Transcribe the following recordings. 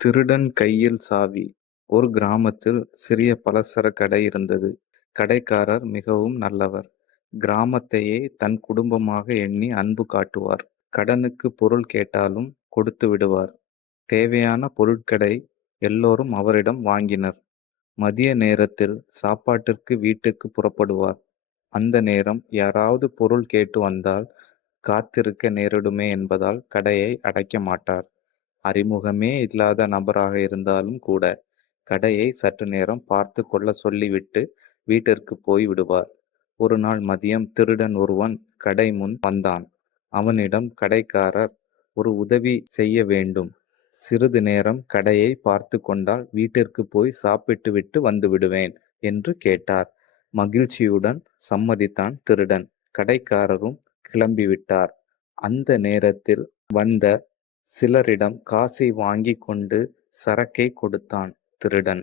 திருடன் கையில் சாவி. ஒரு கிராமத்தில் சிறிய பலசரக்கு கடை இருந்தது. கடைக்காரர் மிகவும் நல்லவர். கிராமத்தையே தன் குடும்பமாக எண்ணி அன்பு காட்டுவார். கடனுக்கு பொருள் கேட்டாலும் கொடுத்து விடுவார். தேவையான பொருட்களை எல்லோரும் அவரிடம் வாங்கினர். மதிய நேரத்தில் சாப்பாட்டிற்கு வீட்டுக்கு புறப்படுவார். அந்த நேரம் யாராவது பொருள் கேட்டு வந்தால் காத்திருக்க நேரிடுமே என்பதால் கடையை அடைக்க மாட்டார். அறிமுகமே இல்லாத நபராக இருந்தாலும் கூட கடையை சற்று நேரம் பார்த்து கொள்ள சொல்லிவிட்டு வீட்டிற்கு போய் விடுவார். ஒரு நாள் மதியம் திருடன் ஒருவன் கடை முன் வந்தான். அவனிடம் கடைக்காரர் ஒரு உதவி செய்ய வேண்டும். சிறிது நேரம் கடையை பார்த்து கொண்டால் வீட்டிற்கு போய் சாப்பிட்டு விட்டு வந்து விடுவேன் என்று கேட்டார். மகிழ்ச்சியுடன் சம்மதித்தான் திருடன். கடைக்காரரும் கிளம்பிவிட்டார். அந்த நேரத்தில் வந்த சிலரிடம் காசை வாங்கிக் கொண்டு சரக்கை கொடுத்தான் திருடன்.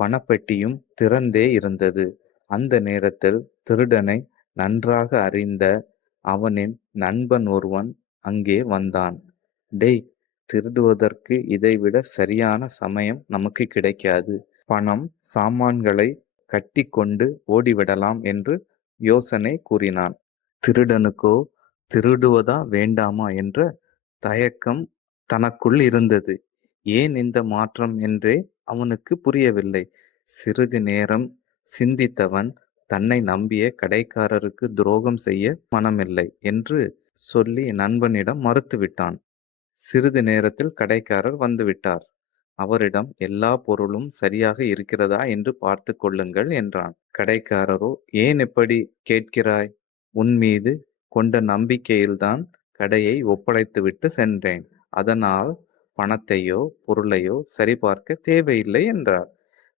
பணப்பெட்டியும் திறந்தே இருந்தது. அந்த நேரத்தில் திருடனை நன்றாக அறிந்த அவனின் நண்பன் ஒருவன் அங்கே வந்தான். டேய், திருடுவதற்கு இதைவிட சரியான சமயம் நமக்கு கிடைக்காது. பணம், சாமான்களை கட்டிக்கொண்டு ஓடிவிடலாம் என்று யோசனை கூறினான். திருடனுக்கோ திருடுவதா வேண்டாமா என்ற தயக்கம் தனக்குள் இருந்தது. ஏன் இந்த மாற்றம் என்றே அவனுக்கு புரியவில்லை. சிறிது நேரம் சிந்தித்தவன் தன்னை நம்பிய கடைக்காரருக்கு துரோகம் செய்ய மனமில்லை என்று சொல்லி நண்பனிடம் மறுத்துவிட்டான். சிறிது நேரத்தில் கடைக்காரர் வந்துவிட்டார். அவரிடம் எல்லா பொருளும் சரியாக இருக்கிறதா என்று பார்த்து கொள்ளுங்கள் என்றான். கடைக்காரரோ, ஏன் இப்படி கேட்கிறாய்? உன் மீது கொண்ட நம்பிக்கையில்தான் கடையை ஒப்படைத்துவிட்டு சென்றேன். அதனால் பணத்தையோ பொருளையோ சரிபார்க்க தேவையில்லை என்றார்.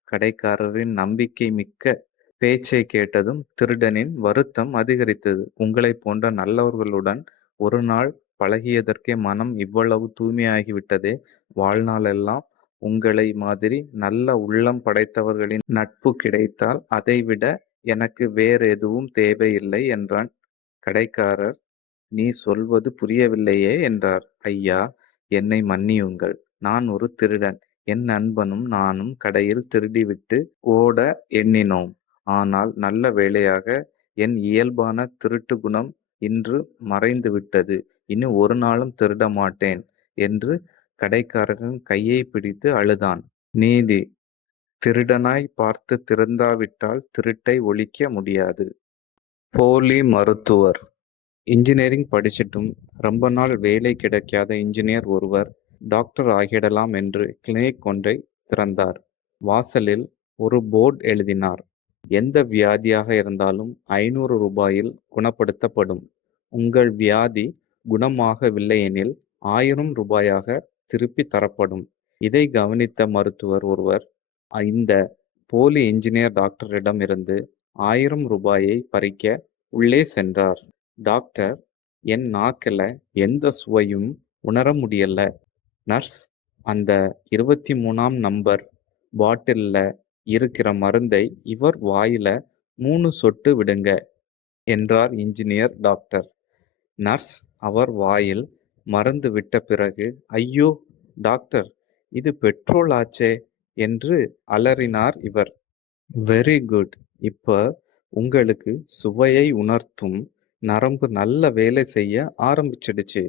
கடைக்காரரின் நம்பிக்கை மிக்க பேச்சை கேட்டதும் திருடனின் வருத்தம் அதிகரித்தது. உங்களைப் போன்ற நல்லவர்களுடன் ஒரு நாள் பழகியதற்கே மனம் இவ்வளவு தூய்மையாகிவிட்டதே. வாழ்நாளெல்லாம் உங்களை மாதிரி நல்ல உள்ளம் படைத்தவர்களின் நட்பு கிடைத்தால் அதைவிட எனக்கு வேறெதுவும் தேவையில்லை என்றான். கடைக்காரர், நீ சொல்வது புரியவில்லையே என்றார். ஐயா, என்னை மன்னியுங்கள். நான் ஒரு திருடன். என் நண்பனும் நானும் கடையில் திருடிவிட்டு ஓட எண்ணினோம். ஆனால் நல்ல வேளையாக என் இயல்பான திருட்டு குணம் இன்று மறைந்துவிட்டது. இனி ஒரு நாளும் திருட மாட்டேன் என்று கடைக்காரரின் கையை பிடித்து அழுதான். நீதி: திருடனாய் பார்த்து திருந்தாவிட்டால் திருட்டை ஒழிக்க முடியாது. போலி மருத்துவர். இன்ஜினியரிங் படிச்சிட்டும் ரொம்ப நாள் வேலை கிடைக்காத இன்ஜினியர் ஒருவர் டாக்டர் ஆகிடலாம் என்று கிளினிக் ஒன்றை திறந்தார். வாசலில் ஒரு போர்டு எழுதினார். எந்த வியாதியாக இருந்தாலும் 500 ரூபாயில் குணப்படுத்தப்படும். உங்கள் வியாதி குணமாகவில்லையெனில் 1000 ரூபாயாக திருப்பி தரப்படும். இதை கவனித்த மருத்துவர் ஒருவர் இந்த போலி இன்ஜினியர் டாக்டரிடம் இருந்து 1000 ரூபாயை பறிக்க உள்ளே சென்றார். டாக்டர், என் நாக்குல எந்த சுவையும் உணர முடியல. நர்ஸ், அந்த 23ஆம் நம்பர் பாட்டில்ல இருக்கிற மருந்தை இவர் வாயில 3 சொட்டு விடுங்க என்றார் இன்ஜினியர் டாக்டர். நர்ஸ் அவர் வாயில் மருந்து விட்ட பிறகு, ஐயோ டாக்டர், இது பெட்ரோல் ஆச்சே என்று அலறினார் இவர். Very good. இப்ப உங்களுக்கு சுவையை உணர்த்தும் நரம்பு நல்ல வேலை செய்ய ஆரம்பிச்சிடுச்சு.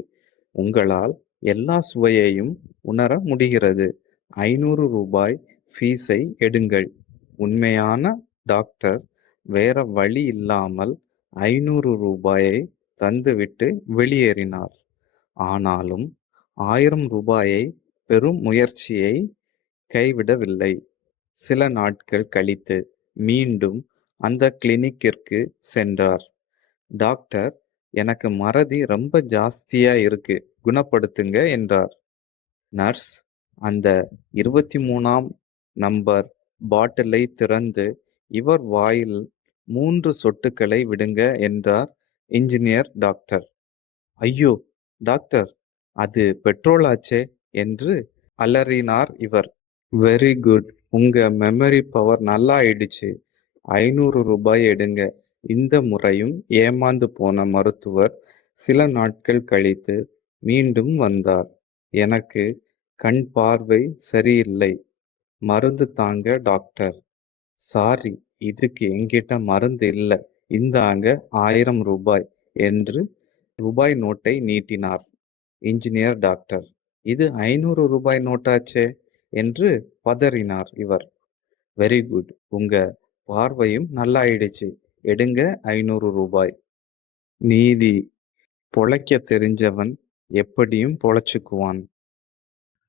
உங்களால் எல்லா சுவையையும் உணர முடிகிறது. 500 ரூபாய் ஃபீஸை எடுங்கள். உண்மையான டாக்டர் வேற வழி இல்லாமல் 500 ரூபாயை தந்துவிட்டு வெளியேறினார். ஆனாலும் 1000 ரூபாயை பெறும் முயற்சியை கைவிடவில்லை. சில நாட்கள் கழித்து மீண்டும் அந்த கிளினிக்கிற்கு சென்றார். டாக்டர், எனக்கு மறதி ரொம்ப ஜாஸ்தியா இருக்கு, குணப்படுத்துங்க என்றார். நர்ஸ் அந்த 23ஆம் நம்பர் பாட்டிலை திறந்து இவர் வாயில் 3 சொட்டுக்களை விடுங்க என்றார் இன்ஜினியர் டாக்டர். ஐயோ டாக்டர், அது பெட்ரோல் ஆச்சே என்று அலறினார் இவர். Very good. உங்க மெமரி பவர் நல்லா ஆயிடுச்சு. 500 ரூபாய் எடுங்க. இந்த முறையும் ஏமாந்து போன மருத்துவர் சில நாட்கள் கழித்து மீண்டும் வந்தார். எனக்கு கண் பார்வை சரியில்லை. மருந்து தாங்க டாக்டர். சாரி, இதுக்கு என்கிட்ட மருந்து இல்ல. இந்தாங்க ரூ. 1000 என்று ரூபாய் நோட்டை நீட்டினார். இன்ஜினியர் டாக்டர், இது ரூ. 500 நோட்டாச்சே என்று பதறினார் இவர். Very good. உங்க பார்வையும் நல்லாயிடுச்சு. எடுங்க ரூ. 500. நீதி. பொழைக்க தெரிஞ்சவன் எப்படியும் பொழைச்சுக்குவான்.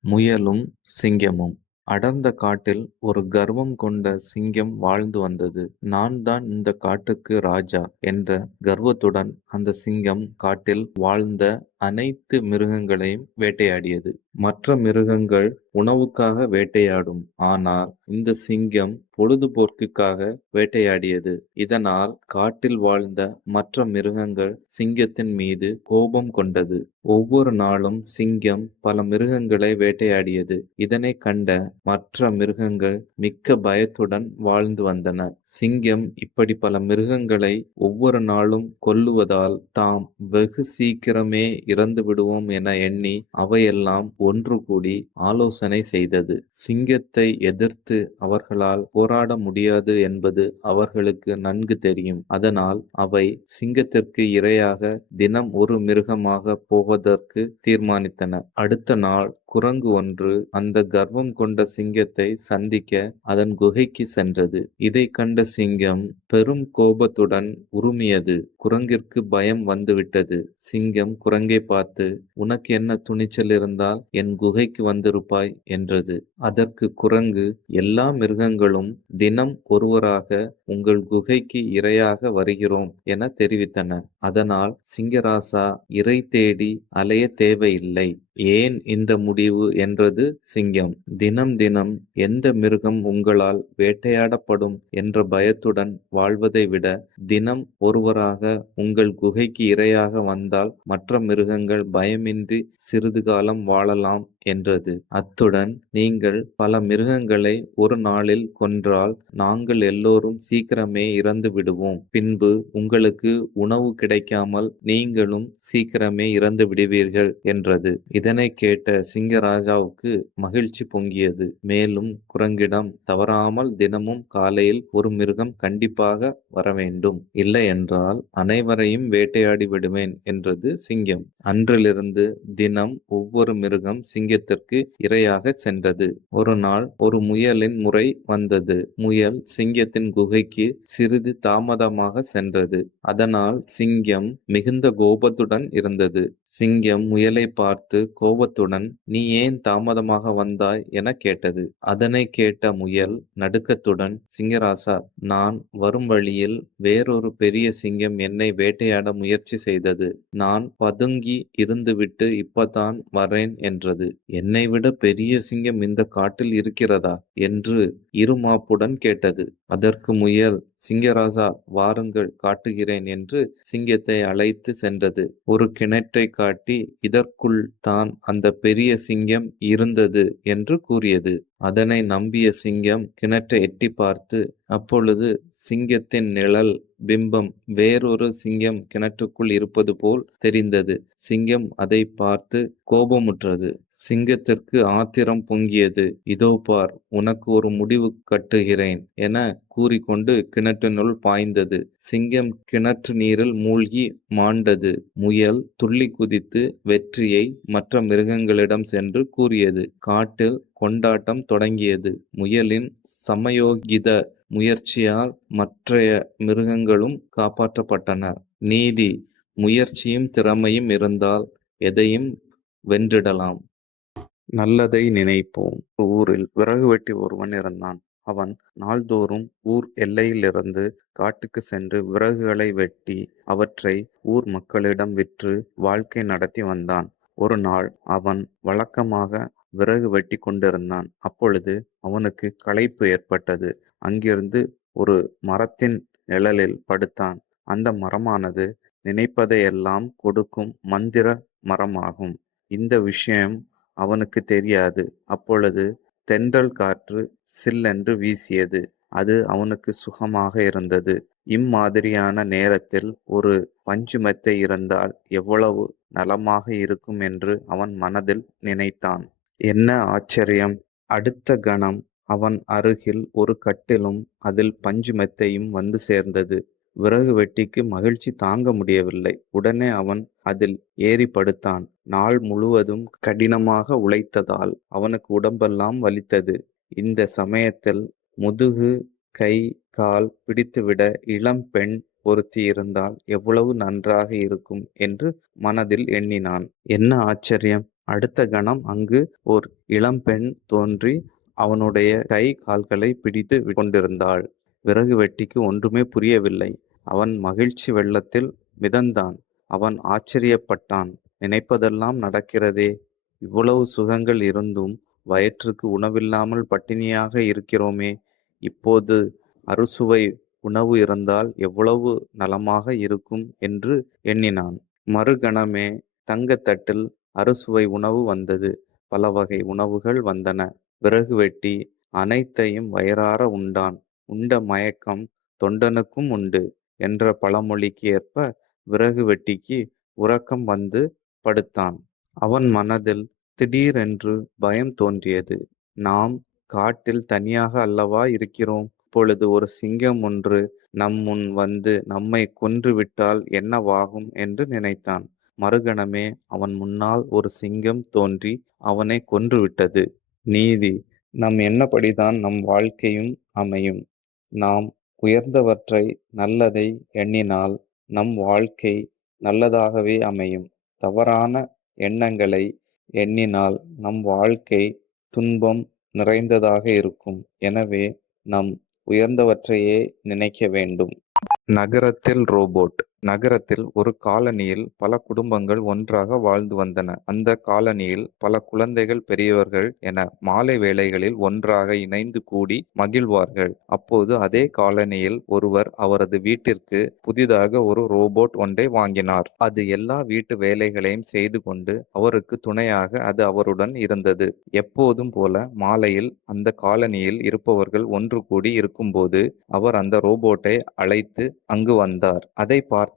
முயலும் சிங்கமும். அடர்ந்த காட்டில் ஒரு கர்வம் கொண்ட சிங்கம் வாழ்ந்து வந்தது. நான் தான் இந்த காட்டுக்கு ராஜா என்ற கர்வத்துடன் அந்த சிங்கம் காட்டில் வாழ்ந்த அனைத்து மிருகங்களையும் வேட்டையாடியது. மற்ற மிருகங்கள் உணவுக்காக வேட்டையாடும். ஆனால் இந்த சிங்கம் பொழுதுபோக்குக்காக வேட்டையாடியது. இதனால் காட்டில் வாழ்ந்த மற்ற மிருகங்கள் சிங்கத்தின் மீது கோபம் கொண்டது. ஒவ்வொரு நாளும் சிங்கம் பல மிருகங்களை வேட்டையாடியது. இதனைக் கண்ட மற்ற மிருகங்கள் மிக்க பயத்துடன் வாழ்ந்து வந்தன. சிங்கம் இப்படி பல மிருகங்களை ஒவ்வொரு நாளும் கொல்லுவதால் தாம் வெகு சீக்கிரமே இறந்து விடுவோம் என எண்ணி அவையெல்லாம் ஒன்று கூடி ஆலோசனை செய்தது. சிங்கத்தை எதிர்த்து அவர்களால் போராட முடியாது என்பது அவர்களுக்கு நன்கு தெரியும். அதனால் அவை சிங்கத்திற்கு இரையாக தினம் ஒரு மிருகமாக போவதற்கு தீர்மானித்தன. அடுத்த நாள் குரங்கு ஒன்று அந்த கர்வம் கொண்ட சிங்கத்தை சந்திக்க அதன் குகைக்கு சென்றது. இதை கண்ட சிங்கம் பெரும் கோபத்துடன் உறுமியது. குரங்கிற்கு பயம் வந்துவிட்டது. சிங்கம் குரங்கை பார்த்து, உனக்கு என்ன துணிச்சல் இருந்தால் என் குகைக்கு வந்திருப்பாய் என்றது. அதற்கு குரங்கு, எல்லா மிருகங்களும் தினம் ஒருவராக உங்கள் குகைக்கு இரையாக வருகிறோம் என தெரிவித்தன. அதனால் சிங்கராசா இரை தேடி அலைய தேவையில்லை. ஏன் இந்த முடிவு என்றது சிங்கம். தினம் தினம் எந்த மிருகம் உங்களால் வேட்டையாடப்படும் என்ற பயத்துடன் வாழ்வதை விட தினம் ஒருவராக உங்கள் குகைக்கு இரையாக வந்தால் மற்ற மிருகங்கள் பயமின்றி சிறிது காலம் வாழலாம் என்றது. அத்துடன் நீங்கள் பல மிருகங்களை ஒரு நாளில் கொன்றால் நாங்கள் எல்லோரும் சீக்கிரமே இறந்து விடுவோம். பின்பு உங்களுக்கு உணவு கிடைக்காமல் நீங்களும் சீக்கிரமே இறந்து விடுவீர்கள் என்றது. இதனை கேட்ட சிங்கராஜாவுக்கு மகிழ்ச்சி பொங்கியது. மேலும் குரங்கிடம், தவறாமல் தினமும் காலையில் ஒரு மிருகம் கண்டிப்பாக வரவேண்டும். இல்லையென்றால் அனைவரையும் வேட்டையாடி விடுவேன் என்றது சிங்கம். அன்றிலிருந்து தினம் ஒவ்வொரு மிருகம் சிங்கத்திற்கு இரையாக சென்றது. ஒரு நாள் ஒரு முயலின் முறை வந்தது. முயல் சிங்கத்தின் குகைக்கு சிறிது தாமதமாக சென்றது. அதனால் சிங்கம் மிகுந்த கோபத்துடன் இருந்தது. சிங்கம் முயலை பார்த்து கோபத்துடன், நீ ஏன் தாமதமாக வந்தாய் என கேட்டது. அதனை கேட்ட முயல் நடுக்கத்துடன், சிங்கராசா, நான் வரும் வழியில் வேறொரு பெரிய சிங்கம் என்னை வேட்டையாட முயற்சி செய்தது. நான் பதுங்கி இருந்துவிட்டு இப்பதான் வரேன் என்றது. என்னை விட பெரிய சிங்கம் இந்த காட்டில் இருக்கிறதா என்று இருமாப்புடன் கேட்டது. அதற்கு முயல், சிங்கராசா, வாருங்கள், காட்டுகிறேன் என்று சிங்கத்தை அழைத்து சென்றது. ஒரு கிணற்றை காட்டி இதற்குள் தான் அந்த பெரிய சிங்கம் இருந்தது என்று கூறியது. அதனை நம்பிய சிங்கம் கிணற்றை எட்டி பார்த்து, அப்பொழுது சிங்கத்தின் நிழல் பிம்பம் வேறொரு சிங்கம் கிணற்றுக்குள் இருப்பது போல் தெரிந்தது. சிங்கம் அதை பார்த்து கோபமுற்றது. சிங்கத்திற்கு ஆத்திரம் பொங்கியது. இதோ பார், உனக்கு ஒரு முடிவு கட்டுகிறேன் என கூறிக்கொண்டு கிணற்றினுள் பாய்ந்தது. சிங்கம் கிணற்று நீரில் மூழ்கி மாண்டது. முயல் துள்ளி குதித்து வெற்றியை மற்ற மிருகங்களிடம் சென்று கூறியது. காட்டில் கொண்டாட்டம் தொடங்கியது. முயலின் சமயோகித முயற்சியால் மற்றைய மிருகங்களும் காப்பாற்றப்பட்டன. நீதி. முயற்சியும் திறமையும் இருந்தால் எதையும் வென்றிடலாம். நல்லதை நினைப்போம். ஒரு ஊரில் விறகு வெட்டி ஒருவன் இருந்தான். அவன் நாள்தோறும் ஊர் எல்லையிலிருந்து காட்டுக்கு சென்று விறகுகளை வெட்டி அவற்றை ஊர் மக்களிடம் விற்று வாழ்க்கை நடத்தி வந்தான். ஒரு நாள் அவன் வழக்கமாக விறகு வெட்டி கொண்டிருந்தான். அப்பொழுது அவனுக்கு களைப்பு ஏற்பட்டது. அங்கிருந்து ஒரு மரத்தின் நிழலில் படுத்தான். அந்த மரமானது நினைப்பதையெல்லாம் கொடுக்கும் மந்திர மரமாகும். இந்த விஷயம் அவனுக்கு தெரியாது. அப்பொழுது தென்றல் காற்று சில்லென்று வீசியது. அது அவனுக்கு சுகமாக இருந்தது. இம்மாதிரியான நேரத்தில் ஒரு பஞ்சு மெத்தை இருந்தால் எவ்வளவு நலமாக இருக்கும் என்று அவன் மனதில் நினைத்தான். என்ன ஆச்சரியம்! அடுத்த கணம் அவன் அருகில் ஒரு கட்டிலும் அதில் பஞ்சு மெத்தையும் வந்து சேர்ந்தது. விறகு வெட்டிக்கு மகிழ்ச்சி தாங்க முடியவில்லை. உடனே அவன் அதில் ஏறி படுத்தான். நாள் முழுவதும் கடினமாக உழைத்ததால் அவனுக்கு உடம்பெல்லாம் வலித்தது. இந்த சமயத்தில் முதுகு, கை, கால் பிடித்துவிட இளம்பெண் ஒருத்தி இருந்தால் எவ்வளவு நன்றாக இருக்கும் என்று மனதில் எண்ணினான். என்ன ஆச்சரியம்! அடுத்த கணம் அங்கு ஓர் இளம்பெண் தோன்றி அவனுடைய கை, கால்களை பிடித்து கொண்டிருந்தாள். விறகு வெட்டிக்கு ஒன்றுமே புரியவில்லை. அவன் மகிழ்ச்சி வெள்ளத்தில் மிதந்தான். அவன் ஆச்சரியப்பட்டான். நினைப்பதெல்லாம் நடக்கிறதே! இவ்வளவு சுகங்கள் இருந்தும் வயிற்றுக்கு உணவில்லாமல் பட்டினியாக இருக்கிறோமே! இப்போது அறுசுவை உணவு இருந்தால் எவ்வளவு நலமாக இருக்கும் என்று எண்ணினான். மறுகணமே தங்கத் தட்டில் அறுசுவை உணவு வந்தது. பல வகை உணவுகள் வந்தன. விறகு வெட்டி அனைத்தையும் வயிறார உண்டான். உண்ட மயக்கம் தொண்டனுக்கும் உண்டு என்ற பழமொழிக்கு ஏற்ப விறகு வெட்டிக்கு உறக்கம் வந்து படுத்தான். அவன் மனதில் திடீரென்று பயம் தோன்றியது. நாம் காட்டில் தனியாக அல்லவா இருக்கிறோம். இப்பொழுது ஒரு சிங்கம் ஒன்று நம் முன் வந்து நம்மைக் கொன்றுவிட்டால் என்னவாகும் என்று நினைத்தான். மறுகணமே அவன் முன்னால் ஒரு சிங்கம் தோன்றி அவனைக் கொன்றுவிட்டது. நீதி: நம் எண்ணப்படிதான் நம் வாழ்க்கையும் அமையும். நாம் உயர்ந்தவற்றை, நல்லதை எண்ணினால் நம் வாழ்க்கை நல்லதாகவே அமையும். தவறான எண்ணங்களை எண்ணினால் நம் வாழ்க்கை துன்பம் நிறைந்ததாக இருக்கும். எனவே நம் உயர்ந்தவற்றையே நினைக்க வேண்டும். நகரத்தில் ரோபோட். நகரத்தில் ஒரு காலனியில் பல குடும்பங்கள் ஒன்றாக வாழ்ந்து வந்தன. அந்த காலனியில் பல குழந்தைகள், பெரியவர்கள் என மாலை வேளைகளில் ஒன்றாக இணைந்து கூடி மகிழ்வார்கள். அப்போது அதே காலனியில் ஒருவர் அவரது வீட்டிற்கு புதிதாக ஒரு ரோபோட் ஒன்றை வாங்கினார். அது எல்லா வீட்டு வேலைகளையும் செய்து கொண்டு அவருக்கு துணையாக அது அவருடன் இருந்தது. எப்போதும் போல மாலையில் அந்த காலனியில் இருப்பவர்கள் ஒன்று கூடி இருக்கும்போது அவர் அந்த ரோபோட்டை அழைத்து அங்கு வந்தார். அதை பார்த்ததும்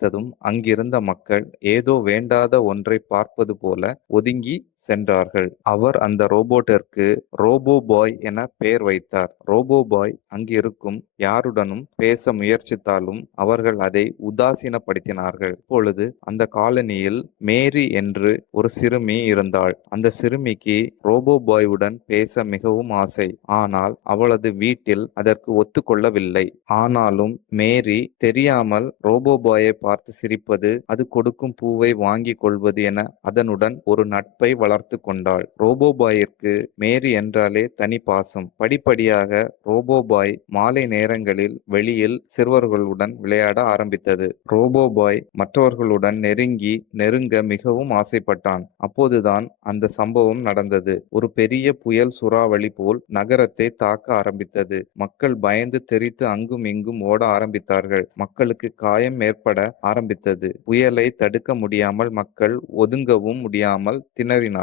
அங்கிருந்த மக்கள் ஏதோ வேண்டாத ஒன்றை பார்ப்பது போல ஒதுங்கி சென்றார்கள். அவர் அந்த ரோபோட்டிற்கு ரோபோ பாய் என பெயர் வைத்தார். ரோபோ பாய் அங்கிருக்கும் யாருடனும் பேச முயற்சித்தாலும் அவர்கள் அதை உதாசீனப்படுத்தினார்கள். இப்பொழுது அந்த காலனியில் மேரி என்று ஒரு சிறுமி இருந்தாள். அந்த சிறுமிக்கு ரோபோ பாயுடன் பேச மிகவும் ஆசை. ஆனால் அவளது வீட்டில் அதற்கு ஒத்துக்கொள்ளவில்லை. ஆனாலும் மேரி தெரியாமல் ரோபோ பாயை பார்த்து சிரிப்பது, அது கொடுக்கும் பூவை வாங்கிக் கொள்வது என அதனுடன் ஒரு நட்பை வளர்த்து கொண்டாள். ரோபோ பாயிற்கு மேரி என்றாலே தனி பாசம். படிப்படியாக ரோபோ பாய் மாலை நேரங்களில் வெளியில் சிறுவர்களுடன் விளையாட ஆரம்பித்தது. ரோபோ பாய் மற்றவர்களுடன் நெருங்க மிகவும் ஆசைப்பட்டான். அப்போதுதான் அந்த சம்பவம் நடந்தது. ஒரு பெரிய புயல் சூறாவளி போல் நகரத்தை தாக்க ஆரம்பித்தது. மக்கள் பயந்து தெறித்து அங்கும் இங்கும் ஓட ஆரம்பித்தார்கள். மக்களுக்கு காயம் ஏற்பட ஆரம்பித்தது. புயலை தடுக்க முடியாமல் மக்கள் ஒதுங்கவும் முடியாமல் திணறினார்கள்.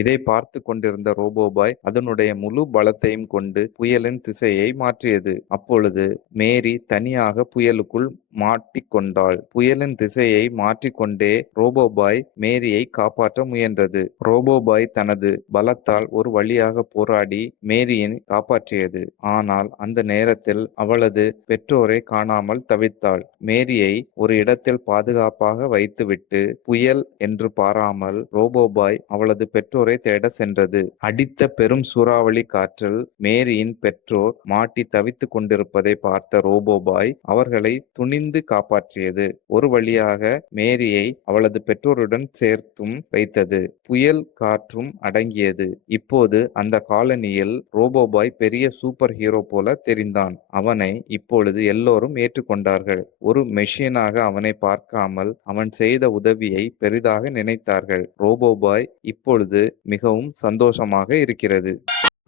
இதை பார்த்து கொண்டிருந்த ரோபோபாய் அதனுடைய முழு பலத்தையும் கொண்டு புயலின் திசையை மாற்றியது. அப்பொழுது மேரி தனியாக புயலுக்குள் மாட்டிக்கொண்டாள். புயலின் திசையை மாற்றிக்கொண்டே ரோபோபாய் மேரியை காப்பாற்ற முயன்றது. ரோபோபாய் தனது பலத்தால் ஒரு வழியாக போராடி மேரியை காப்பாற்றியது. ஆனால் அந்த நேரத்தில் அவளது பெற்றோரை காணாமல் தவித்தாள். மேரியை ஒரு இடத்தில் பாதுகாப்பாக வைத்துவிட்டு புயல் என்று பாராமல் ரோபோபாய் அவளது பெற்றோரை தேட சென்றது. அடித்த பெரும் சூறாவளி காற்றில் மேரியின் பெற்றோர் மாட்டி தவித்துக் கொண்டிருப்பதை பார்த்த ரோபோபாய் அவர்களை துணிந்து காப்பாற்றியது. ஒரு வழியாக மேரியை அவளது பெற்றோருடன் சேர்த்தும் வைத்தது. புயல் காற்றும் அடங்கியது. இப்போது அந்த காலனியில் ரோபோபாய் பெரிய சூப்பர் ஹீரோ போல தெரிந்தான். அவனை இப்பொழுது எல்லோரும் ஏற்றுக்கொண்டார்கள். ஒரு மெஷினாக அவனை பார்க்காமல் அவன் செய்த உதவியை பெரிதாக நினைத்தார்கள். ரோபோபாய் இப்பொழுது மிகவும் சந்தோஷமாக இருக்கிறது.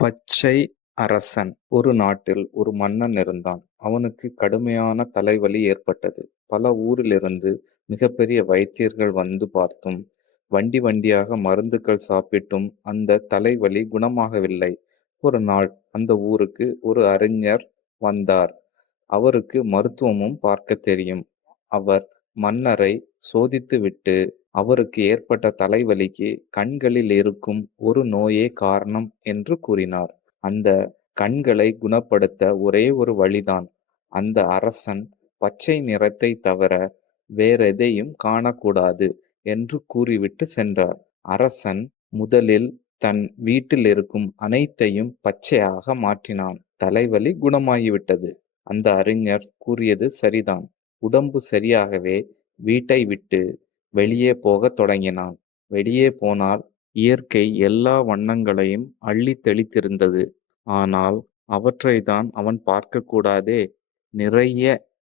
பச்சை அரசன். ஒரு நாட்டில் ஒரு மன்னன் இருந்தான். அவனுக்கு கடுமையான தலைவலி ஏற்பட்டது. பல ஊரிலிருந்து மிகப்பெரிய வைத்தியர்கள் வந்து பார்த்தும், வண்டி வண்டியாக மருந்துகள் சாப்பிட்டும் அந்த தலைவலி குணமாகவில்லை. ஒரு நாள் அந்த ஊருக்கு ஒரு அறிஞர் வந்தார். அவருக்கு மருத்துவமும் பார்க்கத் தெரியும். அவர் மன்னரை சோதித்துவிட்டு, அவருக்கு ஏற்பட்ட தலைவலிக்கு கண்களில் இருக்கும் ஒரு நோயே காரணம் என்று கூறினார். அந்த கண்களை குணப்படுத்த ஒரே ஒரு வழிதான். அந்த அரசன் பச்சை நிறத்தை தவிர வேறெதையும் காணக்கூடாது என்று கூறிவிட்டு சென்றார். அரசன் முதலில் தன் வீட்டில் இருக்கும் அனைத்தையும் பச்சையாக மாற்றினான். தலைவலி குணமாகிவிட்டது. அந்த அறிஞர் கூறியது சரிதான். உடம்பு சரியாகவே வீட்டை விட்டு வெளியே போகத் தொடங்கினான். வெளியே போனால் இயற்கை எல்லா வண்ணங்களையும் அள்ளித் தெளித்திருந்தது. ஆனால் அவற்றைத்தான் அவன் பார்க்கக்கூடாதே. நிறைய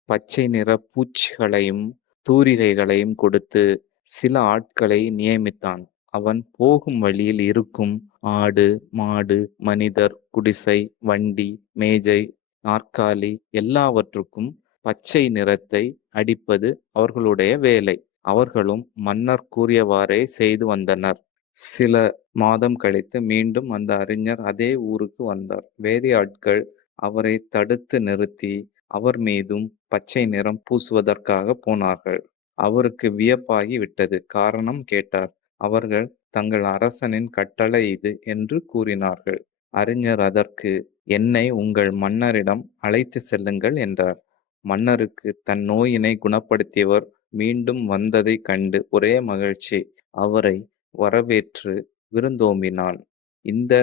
பச்சை நிற பூச்சிகளையும் தூரிகைகளையும் கொடுத்து சில ஆட்களை நியமித்தான். அவன் போகும் வழியில் இருக்கும் ஆடு, மாடு, மனிதர், குடிசை, வண்டி, மேஜை, நாற்காலி எல்லாவற்றுக்கும் பச்சை நிறத்தை அடிப்பது அவர்களுடைய வேலை. அவர்களும் மன்னர் கூறியவாறே செய்து வந்தனர். சில மாதம் கழித்து மீண்டும் அந்த அறிஞர் அதே ஊருக்கு வந்தார். வேலையாட்கள் அவரை தடுத்து நிறுத்தி அவர் மீதும் பச்சை நிறம் பூசுவதற்காக போனார்கள். அவருக்கு வியப்பாகி விட்டது. காரணம் கேட்டார். அவர்கள் தங்கள் அரசனின் கட்டளை இது என்று கூறினார்கள். அறிஞர் அதற்கு, என்னை உங்கள் மன்னரிடம் அழைத்துச் செல்லுங்கள் என்றார். மன்னருக்கு தன் நோயினை குணப்படுத்தியவர் மீண்டும் வந்ததைக் கண்டு ஒரே மகிழ்ச்சி. அவரை வரவேற்று விருந்தோம்பினான். இந்த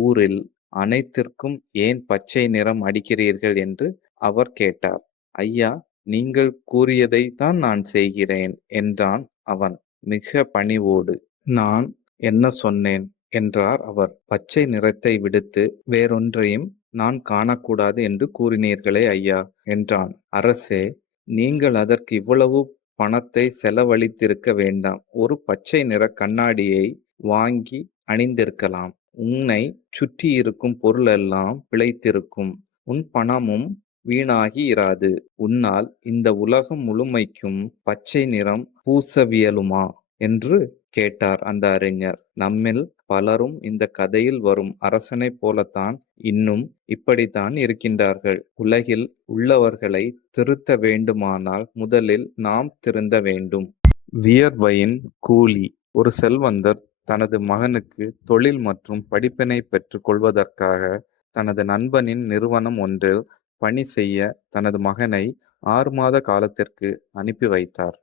ஊரில் அனைத்திற்கும் ஏன் பச்சை நிறம் அடிக்கிறீர்கள் என்று அவர் கேட்டார். ஐயா, நீங்கள் கூறியதைத்தான் நான் செய்கிறேன் என்றான் அவன் மிக பணிவோடு. நான் என்ன சொன்னேன் என்றார் அவர். பச்சை நிறத்தை விடுத்து வேறொன்றையும் நான் காணக்கூடாது என்று கூறினீர்களே ஐயா என்றான். அரசே, நீங்கள் அதற்கு இவ்வளவு பணத்தை செலவழித்திருக்க வேண்டாம். ஒரு பச்சை நிற கண்ணாடியை வாங்கி அணிந்திருக்கலாம். உன்னை சுற்றி இருக்கும் பொருளெல்லாம் பிழைத்திருக்கும். உன் பணமும் வீணாகி இராது. உன்னால் இந்த உலகம் முழுமைக்கும் பச்சை நிறம் பூசவியலுமா என்று கேட்டார் அந்த அறிஞர். நம்மில் பலரும் இந்த கதையில் வரும் அரசனைப் போலத்தான் இன்னும் இப்படித்தான் இருக்கின்றார்கள். உலகில் உள்ளவர்களை திருத்த வேண்டுமானால் முதலில் நாம் திருந்த வேண்டும். வியர்வையின் கூலி. ஒரு செல்வந்தர் தனது மகனுக்கு தொழில் மற்றும் படிப்பினை பெற்றுக் கொள்வதற்காக தனது நண்பனின் நிறுவனம் ஒன்றில் பணி செய்ய தனது மகனை 6 மாத காலத்திற்கு அனுப்பி வைத்தார்.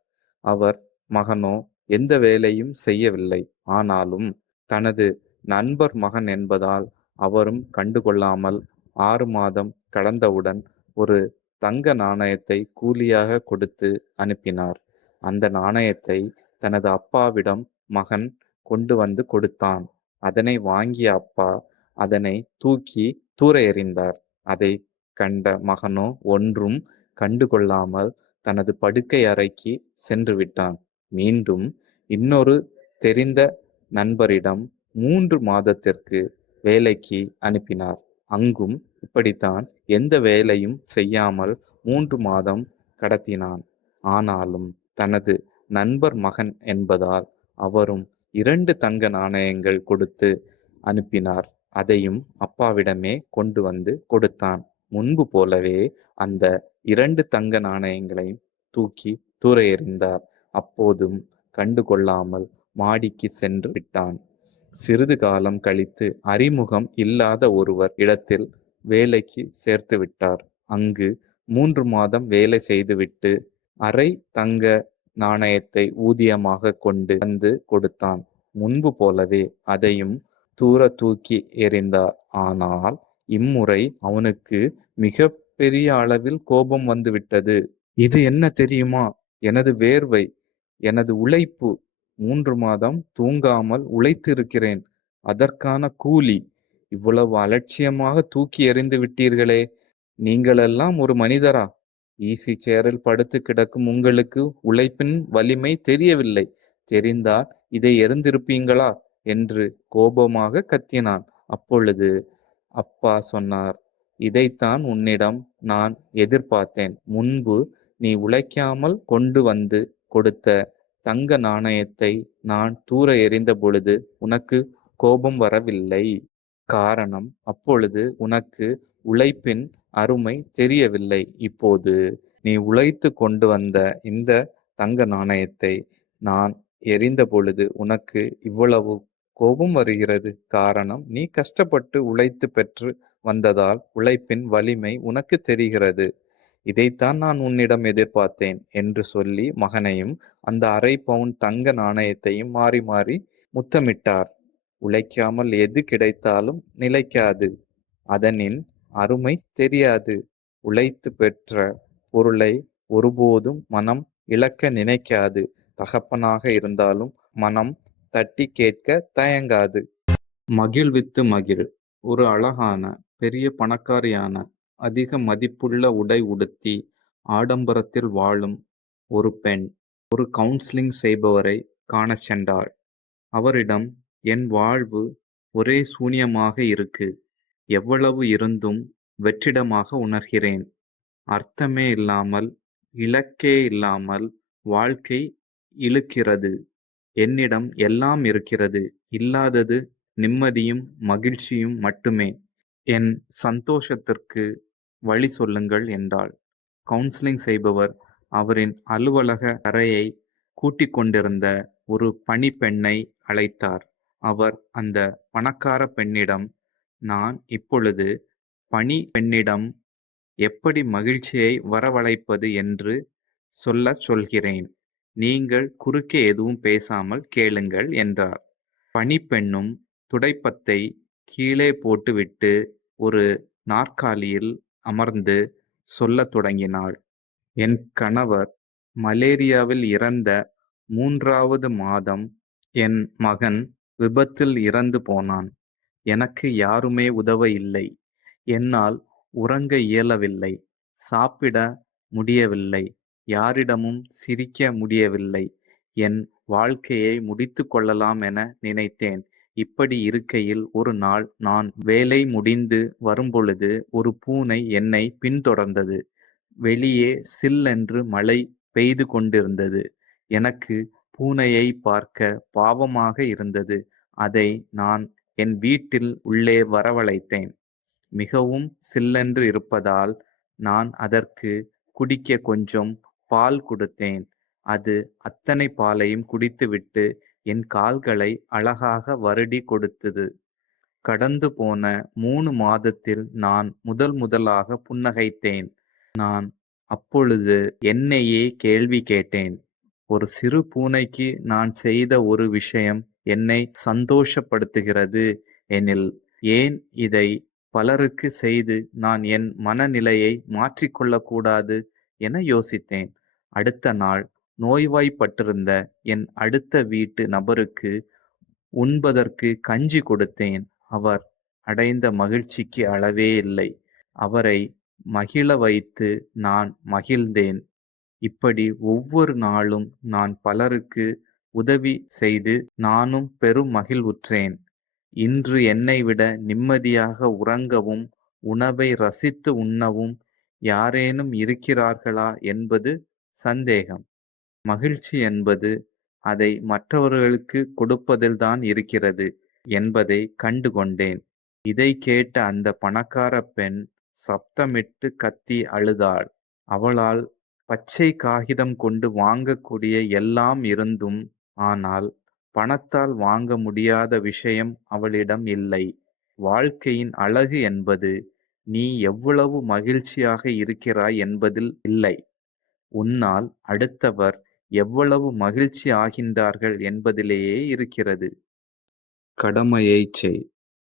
அவர் மகனோ எந்த வேலையும் செய்யவில்லை. ஆனாலும் தனது நண்பர் மகன் என்பதால் அவரும் கண்டுகொள்ளாமல் 6 மாதம் கடந்தவுடன் ஒரு தங்க நாணயத்தை கூலியாக கொடுத்து அனுப்பினார். அந்த நாணயத்தை தனது அப்பாவிடம் மகன் கொண்டு வந்து கொடுத்தான். அதனை வாங்கிய அப்பா அதனை தூக்கி தூர எறிந்தார். அதை கண்ட மகனோ ஒன்றும் கண்டுகொள்ளாமல் தனது படுக்கை அறைக்கு சென்று விட்டான். மீண்டும் இன்னொரு தெரிந்த நண்பரிடம் 3 மாதத்திற்கு வேலைக்கு அனுப்பினார். அங்கும் இப்படித்தான் எந்த வேலையும் செய்யாமல் 3 மாதம் கடத்தினான். ஆனாலும் தனது நண்பர் மகன் என்பதால் அவரும் 2 தங்க நாணயங்கள் கொடுத்து அனுப்பினார். அதையும் அப்பாவிடமே கொண்டு வந்து கொடுத்தான். முன்பு போலவே அந்த 2 தங்க நாணயங்களையும் தூக்கி தூர எறிந்தார். அப்போதும் கண்டுகொள்ளாமல் மாடிக்கு சென்று விட்டான். சிறிது காலம் கழித்து அறிமுகம் இல்லாத ஒருவர் இடத்தில் வேலைக்கு சேர்த்து விட்டார். அங்கு 3 மாதம் வேலை செய்துவிட்டு அரை தங்க நாணயத்தை ஊதியமாக கொண்டு வந்து கொடுத்தான். முன்பு போலவே அதையும் தூர தூக்கி எறிந்தார். ஆனால் இம்முறை அவனுக்கு மிக பெரிய அளவில் கோபம் வந்துவிட்டது. இது என்ன தெரியுமா? எனது வேர்வை, எனது உழைப்பு. 3 மாதம் தூங்காமல் உழைத்திருக்கிறேன். அதற்கான கூலி. இவ்வளவு அலட்சியமாக தூக்கி எறிந்து விட்டீர்களே! நீங்களெல்லாம் ஒரு மனிதரா? ஈசி சேரில் படுத்து கிடக்கும் உங்களுக்கு உழைப்பின் வலிமை தெரியவில்லை. தெரிந்தால் இதை எறிந்திருப்பீங்களா? என்று கோபமாக கத்தினான். அப்பொழுது அப்பா சொன்னார், இதைத்தான் உன்னிடம் நான் எதிர்பார்த்தேன். முன்பு நீ உழைக்காமல் கொண்டு வந்து கொடுத்த தங்க நாணயத்தை நான் தூர எறிந்த பொழுது உனக்கு கோபம் வரவில்லை. காரணம், அப்பொழுது உனக்கு உழைப்பின் அருமை தெரியவில்லை. இப்போது நீ உழைத்து கொண்டு வந்த இந்த தங்க நாணயத்தை நான் எறிந்தபொழுது உனக்கு இவ்வளவு கோபம் வருகிறது. காரணம், நீ கஷ்டப்பட்டு உழைத்து பெற்று வந்ததால் உழைப்பின் வலிமை உனக்கு தெரிகிறது. இதைத்தான் நான் உன்னிடம் எதிர்பார்த்தேன் என்று சொல்லி மகனையும் அந்த 1/2 பவுன் தங்க நாணயத்தையும் மாறி மாறி முத்தமிட்டார். உழைக்காமல் எது கிடைத்தாலும் நிலைக்காது. அதனின் அருமை தெரியாது. உழைத்து பெற்ற பொருளை ஒருபோதும் மனம் இழக்க நினைக்காது. தகப்பனாக இருந்தாலும் மனம் தட்டி கேட்க தயங்காது. மகிழ்வித்து மகிழ். ஒரு அழகான, பெரிய பணக்காரியான, அதிக மதிப்புள்ள உடை உடுத்தி, ஆடம்பரத்தில் வாழும் ஒரு பெண், ஒரு கவுன்சிலிங் செய்பவரை காணச் சென்றாள். அவரிடம், என் வாழ்வு ஒரே சூனியமாக இருக்கு. எவ்வளவு இருந்தும் வெற்றிடமாக உணர்கிறேன். அர்த்தமே இல்லாமல், இலக்கே இல்லாமல் வாழ்க்கை இழுக்கிறது. என்னிடம் எல்லாம் இருக்கிறது. இல்லாதது நிம்மதியும் மகிழ்ச்சியும் மட்டுமே. என் சந்தோஷத்திற்கு வழி சொல்லுங்கள் என்றாள். கவுன்சிலிங் செய்பவர் அவரின் அலுவலக அறையை கூட்டிக் கொண்டிருந்த ஒரு பணிப்பெண்ணை அழைத்தார். அவர் அந்த பணக்கார பெண்ணிடம், நான் இப்பொழுது பணிப்பெண்ணிடம் எப்படி மகிழ்ச்சியை வரவழைப்பது என்று சொல்லச் சொல்கிறேன். நீங்கள் குறுக்கே எதுவும் பேசாமல் கேளுங்கள் என்றார். பணிப்பெண்ணும் துடைப்பத்தை கீழே போட்டுவிட்டு ஒரு நாற்காலியில் அமர்ந்து சொல்லத் தொடங்கினாள். என் கணவர் மலேரியாவில் இறந்த 3வது மாதம் என் மகன் விபத்தில் இறந்து போனான். எனக்கு யாருமே உதவ இல்லை. என்னால் உறங்க இயலவில்லை. சாப்பிட முடியவில்லை. யாரிடமும் சிரிக்க முடியவில்லை. என் வாழ்க்கையை முடித்துக் கொள்ளலாம் என நினைத்தேன். இப்படி இருக்கையில் ஒரு நாள் நான் வேலை முடிந்து வரும்பொழுது ஒரு பூனை என்னை பின்தொடர்ந்தது. வெளியே சில்லென்று மழை பெய்து கொண்டிருந்தது. எனக்கு பூனையை பார்க்க பாவமாக இருந்தது. அதை நான் என் வீட்டில் உள்ளே வரவழைத்தேன். மிகவும் சில்லென்று இருப்பதால் நான் அதற்கு குடிக்க கொஞ்சம் பால் கொடுத்தேன். அது அத்தனை பாலையும் குடித்துவிட்டு என் கால்களை அழகாக வருடி கொடுத்தது. கடந்து போன 3 மாதத்தில் நான் முதலாக புன்னகைத்தேன். நான் அப்பொழுது என்னையே கேள்வி கேட்டேன். ஒரு சிறு பூனைக்கு நான் செய்த ஒரு விஷயம் என்னை சந்தோஷப்படுத்துகிறது எனில், ஏன் இதை பலருக்கு செய்து நான் என் மனநிலையை மாற்றிக்கொள்ளக்கூடாது என யோசித்தேன். அடுத்த நாள் நோய்வாய்ப்பட்டிருந்த என் அடுத்த வீட்டு நபருக்கு உண்பதற்கு கஞ்சி கொடுத்தேன். அவர் அடைந்த மகிழ்ச்சிக்கு அளவே இல்லை. அவரை மகிழ வைத்து நான் மகிழ்ந்தேன். இப்படி ஒவ்வொரு நாளும் நான் பலருக்கு உதவி செய்து நானும் பெரும் மகிழ்வுற்றேன். இன்று என்னை விட நிம்மதியாக உறங்கவும், உணவை ரசித்து உண்ணவும் யாரேனும் இருக்கிறார்களா என்பது சந்தேகம். மகிழ்ச்சி என்பது அதை மற்றவர்களுக்கு கொடுப்பதில்தான் இருக்கிறது என்பதை கண்டு கொண்டேன். இதை கேட்ட அந்த பணக்கார பெண் சப்தமிட்டு கத்தி அழுதாள். அவளால் பச்சை காகிதம் கொண்டு வாங்கக்கூடிய எல்லாம் இருந்தும், ஆனால் பணத்தால் வாங்க முடியாத விஷயம் அவளிடம் இல்லை. வாழ்க்கையின் அழகு என்பது நீ எவ்வளவு மகிழ்ச்சியாக இருக்கிறாய் என்பதில் இல்லை. உன்னால் அடுத்தவர் எவ்வளவு மகிழ்ச்சி ஆகின்றார்கள் என்பதிலேயே இருக்கிறது. கடமையைச் செய்.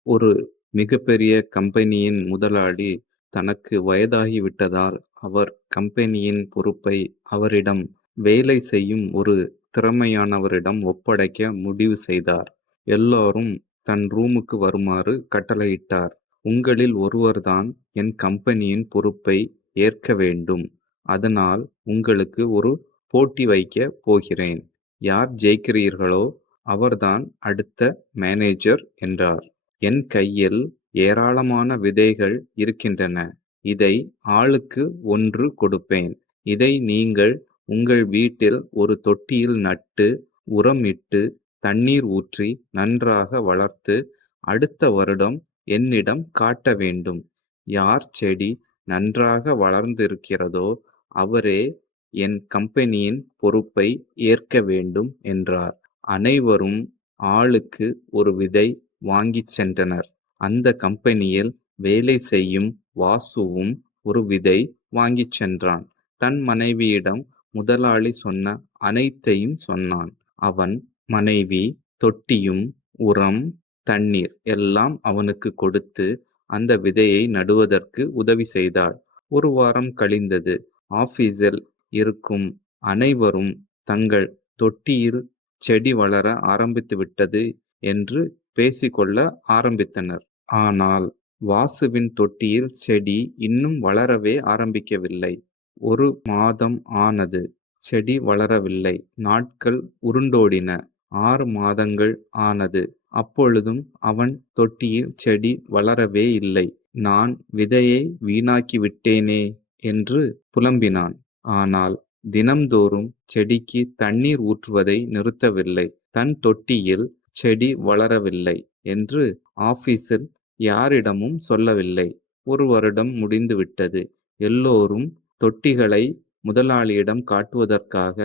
ஒரு மிகப்பெரிய கம்பெனியின் முதலாளி தனக்கு வயதாகிவிட்டதால் அவர் கம்பெனியின் பொறுப்பை அவரிடம் வேலை செய்யும் ஒரு திறமையானவரிடம் ஒப்படைக்க முடிவு செய்தார். எல்லாரும் தன் ரூமுக்கு வருமாறு கட்டளையிட்டார். உங்களில் ஒருவர்தான் என் கம்பெனியின் பொறுப்பை ஏற்க வேண்டும். அதனால் உங்களுக்கு ஒரு போட்டி வைக்கப் போகிறேன். யார் ஜெயிக்கிறீர்களோ அவர்தான் அடுத்த மேனேஜர் என்றார். என் கையில் ஏராளமான விதைகள் இருக்கின்றன. இதை ஆளுக்கு 1 கொடுப்பேன். இதை நீங்கள் உங்கள் வீட்டில் ஒரு தொட்டியில் நட்டு, உரம் இட்டு, தண்ணீர் ஊற்றி நன்றாக வளர்த்து அடுத்த வருடம் என்னிடம் காட்ட வேண்டும். யார் செடி நன்றாக வளர்ந்திருக்கிறதோ அவரே என் கம்பெனியின் பொறுப்பை ஏற்க வேண்டும் என்றார். அனைவரும் ஆளுக்கு ஒரு விதை வாங்கிச் சென்றனர். அந்த கம்பெனியில் வேலை செய்யும் வாசுவும் ஒரு விதை வாங்கிச் சென்றான். தன் மனைவியிடம் முதலாளி சொன்ன அனைத்தையும் சொன்னான். அவன் மனைவி தொட்டியும், உரம், தண்ணீர் எல்லாம் அவனுக்குக் கொடுத்து அந்த விதையை நடுவதற்கு உதவி செய்தாள். 1 வாரம் கழிந்தது. ஆபீஸில் இருக்கும் அனைவரும் தங்கள் தொட்டியில் செடி வளர ஆரம்பித்துவிட்டது என்று பேசிக்கொள்ள ஆரம்பித்தனர். ஆனால் வாசுவின் தொட்டியில் செடி இன்னும் வளரவே ஆரம்பிக்கவில்லை. 1 மாதம் ஆனது. செடி வளரவில்லை. நாட்கள் உருண்டோடின. 6 மாதங்கள் ஆனது. அப்பொழுதும் அவன் தொட்டியில் செடி வளரவே இல்லை. நான் விதையை வீணாக்கிவிட்டேனே என்று புலம்பினான். ஆனால் தினம்தோறும் செடிக்கு தண்ணீர் ஊற்றுவதை நிறுத்தவில்லை. தன் தொட்டியில் செடி வளரவில்லை என்று ஆபீஸில் யாரிடமும் சொல்லவில்லை. 1 வருடம் முடிந்துவிட்டது. எல்லோரும் தொட்டிகளை முதலாளியிடம் காட்டுவதற்காக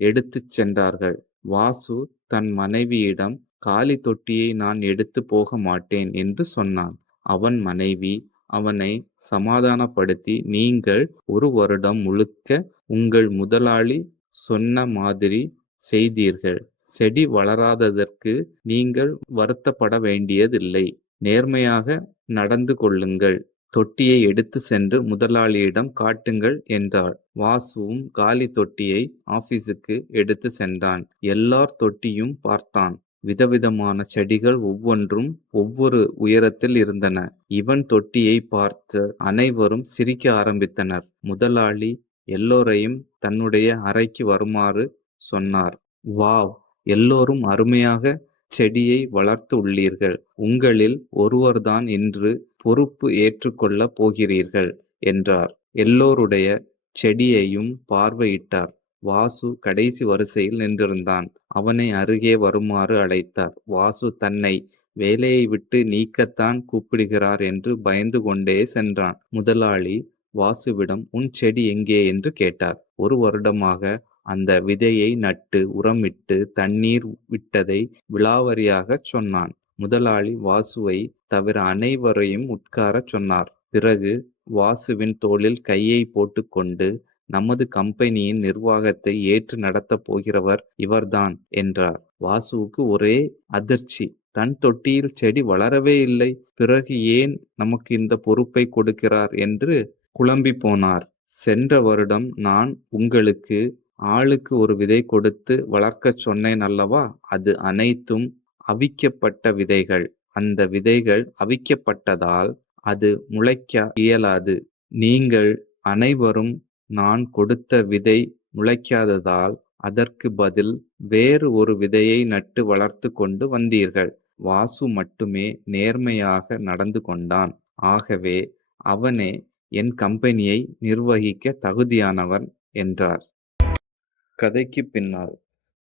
எடுத்துச் சென்றார்கள். வாசு தன் மனைவியிடம் காலி தொட்டியை நான் எடுத்துப் போக மாட்டேன் என்று சொன்னான். அவன் மனைவி அவனை சமாதானப்படுத்தி, நீங்கள் 1 வருடம் முழுக்க உங்கள் முதலாளி சொன்ன மாதிரி செய்தீர்கள். செடி வளராததற்கு நீங்கள் வருத்தப்பட வேண்டியதில்லை. நேர்மையாக நடந்து கொள்ளுங்கள். தொட்டியை எடுத்து சென்று முதலாளியிடம் காட்டுங்கள் என்றாள். வாசுவும் காலி தொட்டியை ஆபீஸுக்கு எடுத்து சென்றான். எல்லார் தொட்டியும் பார்த்தான். விதவிதமான செடிகள் ஒவ்வொன்றும் ஒவ்வொரு உயரத்தில் இருந்தன. இவன் தொட்டியை பார்த்து அனைவரும் சிரிக்க ஆரம்பித்தனர். முதலாளி எல்லோரையும் தன்னுடைய அறைக்கு வருமாறு சொன்னார். வாவ், எல்லோரும் அருமையாக செடியை வளர்த்து உள்ளீர்கள். உங்களில் ஒருவர்தான் இன்று பொறுப்பு ஏற்றுக்கொள்ளப் போகிறீர்கள் என்றார். எல்லோருடைய செடியையும் பார்வையிட்டார். வாசு கடைசி வரிசையில் நின்றிருந்தான். அவனை அருகே வருமாறு அழைத்தார். வாசு தன்னை வேலையை விட்டு நீக்கத்தான் கூப்பிடுகிறார் என்று பயந்து கொண்டே சென்றான். முதலாளி வாசுவிடம் உன் செடி எங்கே என்று கேட்டார். 1 வருடமாக அந்த விதையை நட்டு உரமிட்டு தண்ணீர் விட்டதை விலாவரியாகச் சொன்னான். முதலாளி வாசுவை தவிர அனைவரையும் உட்காரச் சொன்னார். பிறகு வாசுவின் தோளில் கையை போட்டுக்கொண்டு, நமது கம்பெனியின் நிர்வாகத்தை ஏற்று நடத்தப் போகிறவர் இவர்தான் என்றார். வாசுவுக்கு ஒரே அதிர்ச்சி. தன் தொட்டியில் செடி வளரவே இல்லை. பிறகு ஏன் நமக்கு இந்த பொறுப்பை கொடுக்கிறார் என்று குழம்பி போனார். சென்ற வருடம் நான் உங்களுக்கு ஆளுக்கு ஒரு விதை கொடுத்து வளர்க்கச் சொன்னேன் அல்லவா? அது அனைத்தும் அவிக்கப்பட்ட விதைகள். அந்த விதைகள் அவிக்கப்பட்டதால் அது முளைக்க இயலாது. நீங்கள் அனைவரும் நான் கொடுத்த விதை முளைக்காததால் அதற்கு பதில் வேறு ஒரு விதையை நட்டு வளர்த்து கொண்டு வந்தீர்கள். வாசு மட்டுமே நேர்மையாக நடந்து கொண்டான். ஆகவே அவனே என் கம்பெனியை நிர்வகிக்க தகுதியானவன் என்றார். கதைக்கு பின்னால்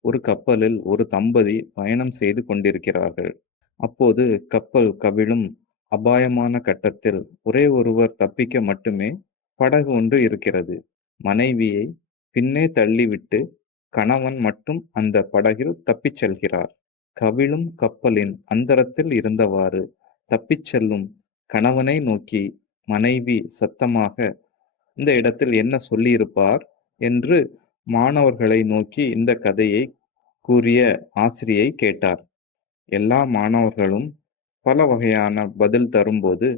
ஒரு கப்பலில் ஒரு தம்பதி பயணம் செய்து கொண்டிருக்கிறார்கள். அப்போது கப்பல் கவிழும் அபாயமான கட்டத்தில் ஒரே ஒருவர் தப்பிக்க மட்டுமே படகு ஒன்று இருக்கிறது. மனைவியை பின்னே தள்ளிவிட்டு கணவன் மட்டும் அந்த படகில் தப்பிச் செல்கிறார். கவிழும் கப்பலின் அந்தரத்தில் இருந்தவாறு தப்பிச் செல்லும் கணவனை நோக்கி மனைவி சத்தமாக, இந்த இடத்தில் என்ன சொல்லியிருப்பார் என்று மாணவர்களை நோக்கி இந்த கதையை கூறிய ஆசிரியை கேட்டார். எல்லா மாணவர்களும் பல வகையான பதில் தரும்போது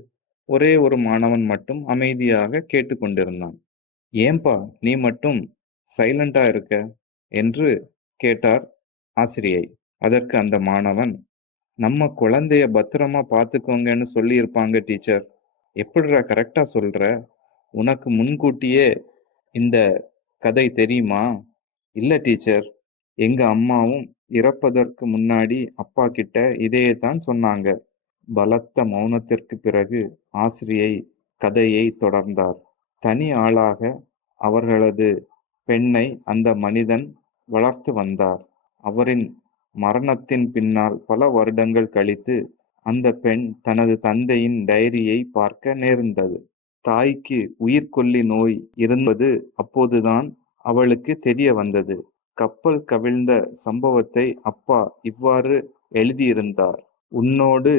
ஒரே ஒரு மாணவன் மட்டும் அமைதியாக கேட்டுக்கொண்டிருந்தான். ஏன்பா நீ மட்டும் சைலண்டா இருக்க என்று கேட்டார் ஆசிரியை. அதற்கு அந்த மாணவன், நம்ம குழந்தைய பத்திரமா பார்த்துக்கோங்கன்னு சொல்லி இருப்பாங்க டீச்சர். எப்படிடா கரெக்டா சொல்ற? உனக்கு முன்கூட்டியே இந்த கதை தெரியுமா? இல்ல டீச்சர், எங்க அம்மாவும் இறப்பதற்கு முன்னாடி அப்பா கிட்ட இதையேதான் சொன்னாங்க. பலத்த மௌனத்திற்கு பிறகு ஆசிரியை கதையை தொடர்ந்தார். தனி ஆளாக அவர்களது பெண்ணை அந்த மனிதன் வளர்த்து வந்தார். அவரின் மரணத்தின் பின்னால் பல வருடங்கள் கழித்து அந்த பெண் தனது தந்தையின் டைரியை பார்க்க நேர்ந்தது. தாய்க்கு உயிர்க்கொல்லி நோய் இருந்தது அப்போதுதான் அவளுக்கு தெரிய வந்தது. கப்பல் கவிழ்ந்த சம்பவத்தை அப்பா இவ்வாறு எழுதியிருந்தார். உன்னோடு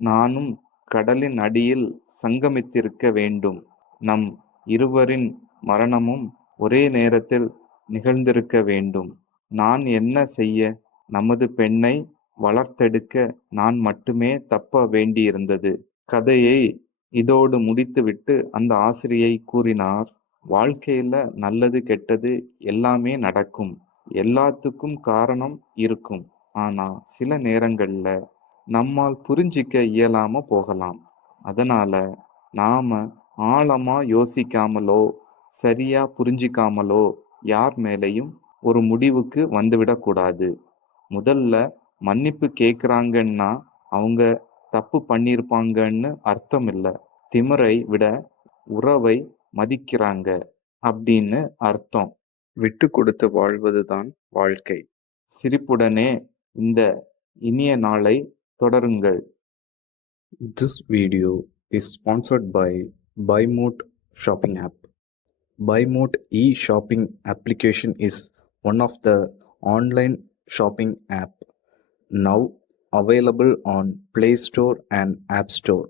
நானும் கடலின் அடியில் சங்கமித்திருக்க வேண்டும். நம் இருவரின் மரணமும் ஒரே நேரத்தில் நிகழ்ந்திருக்க வேண்டும். நான் என்ன செய்ய? நமது பெண்ணை வளர்த்தெடுக்க நான் மட்டுமே தப்ப வேண்டியிருந்தது. கதையை இதோடு முடித்துவிட்டு அந்த ஆசிரியை கூறினார், வாழ்க்கையில நல்லது கெட்டது எல்லாமே நடக்கும். எல்லாத்துக்கும் காரணம் இருக்கும். ஆனா சில நேரங்கள்ல நம்மால் புரிஞ்சிக்க இயலாம போகலாம். அதனால நாம ஆழமா யோசிக்காமலோ சரியா புரிஞ்சிக்காமலோ யார் மேலேயும் ஒரு முடிவுக்கு வந்துவிடக்கூடாது. முதல்ல மன்னிப்பு கேக்குறாங்கன்னா அவங்க தப்பு பண்ணியிருப்பாங்கன்னு அர்த்தம் இல்ல. திமிரை விட உறவை மதிக்கிறாங்க அப்படின்னு அர்த்தம். விட்டு கொடுத்து வாழ்வதுதான் வாழ்க்கை. சிரிப்புடனே இந்த இனிய நாளை தொடருங்கள். This video is sponsored by BuyMote shopping app. BuyMote e-shopping application is one of the online shopping app now available on Play Store and App Store.